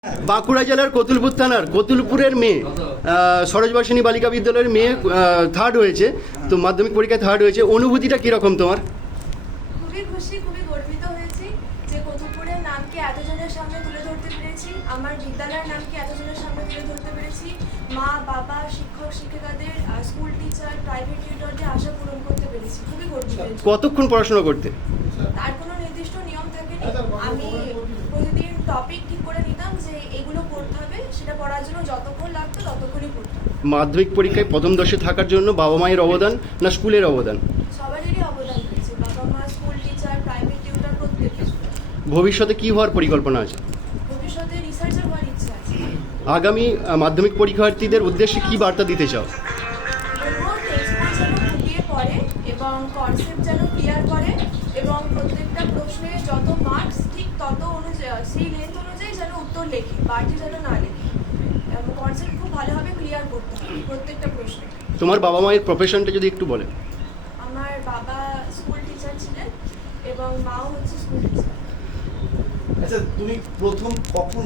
বাঁকুড়া জেলার কতুলপুর থানার কতুলপুরের মেয়ে সরোজবাসিনী বালিকা বিদ্যালয়ের মেয়ে থার্ড হয়েছে, তো মাধ্যমিক পরীক্ষায় থার্ড হয়েছে। অনুভূতিটা কীরকম তোমার? খুবই খুশি, খুবই গর্বিত হয়েছি যে কতুলপুরের নামকে এতজনের সামনে তুলে ধরতে পেরেছি, আমার বিদ্যালয়ের নামকে এতজনের সামনে তুলে ধরতে পেরেছি। মা বাবা, শিক্ষক শিক্ষিকাদের, স্কুল টিচার, প্রাইভেট টিউটরদের আশা পূরণ করতে পেরেছি। খুবই গর্বিত। কতক্ষণ পড়াশোনা করতে? তার কোনো নির্দিষ্ট নিয়ম থাকেনি, আমি প্রতিদিন টপিক ঠিক করে নিতাম যে এগুলো পড়তে হবে, সেটা পড়ার জন্য যতক্ষণ লাগতো ততক্ষণই পড়তাম। মাধ্যমিক পরীক্ষায় প্রথম দশে থাকার জন্য বাবা মায়ের অবদান না স্কুলের অবদান? সবারই অবদান রয়েছে, বাবা মা, স্কুল টিচার, প্রাইভেট টিউটর, প্রত্যেকের। ভবিষ্যতে কী হওয়ার পরিকল্পনা আছে? ভবিষ্যতে রিসার্চার হওয়ার ইচ্ছা আছে। আগামী মাধ্যমিক পরীক্ষার্থীদের উদ্দেশ্যে কী বার্তা দিতে চাও? বলবো টেক্সট বই যেন ফুটিয়ে পড়ে এবং কনসেপ্ট যেন ক্লিয়ার করে এবং প্রত্যেকটা প্রশ্নে যত মার্কস ঠিক তত অনুযায়ী সেই লেন্থ অনুযায়ী যেন উত্তর লেখে, বাড়তি যেন না লেখে। কনসেপ্ট খুব ভালোভাবে ক্লিয়ার করতে হবে প্রত্যেকটা প্রশ্নে। তোমার বাবা মায়ের প্রফেশনটা যদি একটু বলেন। আমার বাবা স্কুল টিচার ছিলেন এবং মাও হচ্ছে স্কুল টিচার। আচ্ছা, তুমি প্রথম কখন